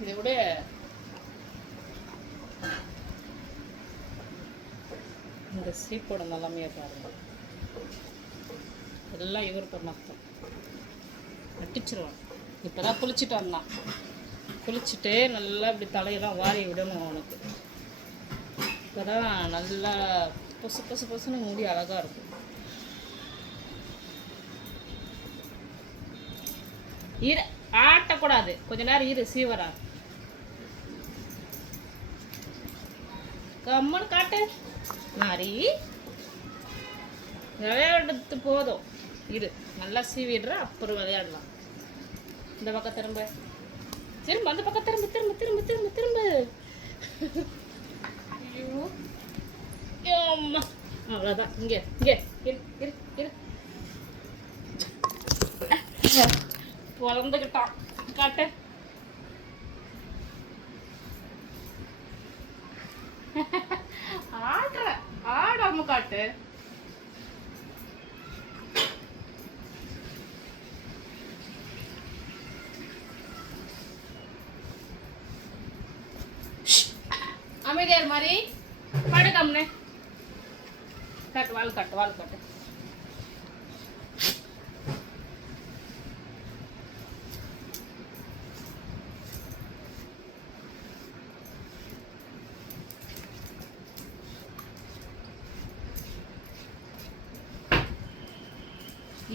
இதை விட இந்த சீப்போட நிலைமையை பாருங்க. எல்லாம் இவருக்கு மொத்தம் அட்டிச்சிருவான். இப்போ தான் குளிச்சுட்டு வந்தான். குளிச்சுட்டு நல்லா இப்படி தலையெல்லாம் வாரி விடணும் அவனுக்கு. இப்போ தான் நல்லா பொசு பொசு பொசுன்னு முடி அழகாக இருக்கும். இரு, ஆட்டக்கூடாது, கொஞ்ச நேரம் இரு. சீவரா கம்மனு காட்டு. மாறி விளையாடுறது போதும், இரு. நல்லா சீவிடுற, அப்புறம் விளையாடலாம். இந்த பக்கம் திரும்ப, திரும்ப அந்த பக்கம் திரும்ப, திரும்ப திரும்ப திரும்ப திரும்ப. ஐயோ அம்மா, அவ்வளோதான். இங்கே இங்கே இரு இரு இரு. பொழந்துக்கிட்டான். காட்டு. ஆடுற, ஆடாம காட்டு. அமைதியார் மாதிரி படுக்கம்னு காட்டு. வாழ் காட்டு, வாழ் காட்டு.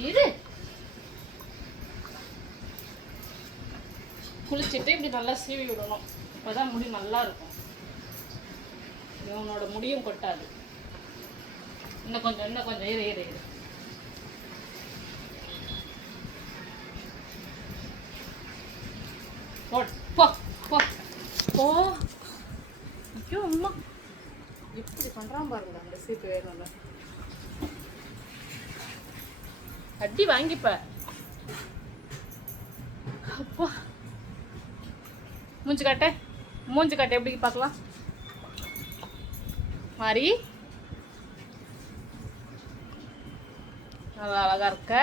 இரு. குளிச்சுட்டு இப்படி நல்லா சீவி விடணும். அப்போதான் முடி நல்லா இருக்கும். இவனோட முடியும் கொட்டாது. இன்னும் கொஞ்சம், இன்னும் கொஞ்சம். இரு இரு இரு. போ போ போ. ஐயோ அம்மா, எப்படி பண்ணுறான் பாருங்க. அந்த சீப்பு வேணும்ல அடி வாங்கிப்ப. அப்பா, மூஞ்சி காட்ட, மூஞ்சி காட்ட. எப்படி பார்க்கலாம் மாறி? நல்லா அழகா இருக்க.